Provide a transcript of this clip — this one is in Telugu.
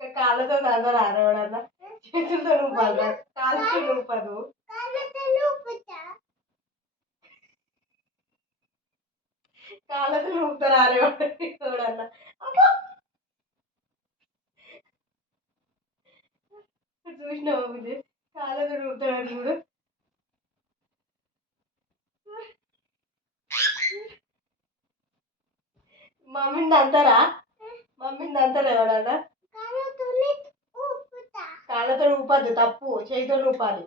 కాళ్ళతో అందరు ఆడవాడన్నా చేతులతో నూపాలి కాళ్ళతో నూపదు కాళ్ళతో నూపుతారు ఆడేవాడన్నా చూసినావా విజయ్ కాళ్ళతో నూపుతాడు చూడు మమ్మీని అంటారా ఎవడన్నా కాళ్ళతో ఊపద్దు తప్పు చేతితో ఊపాలి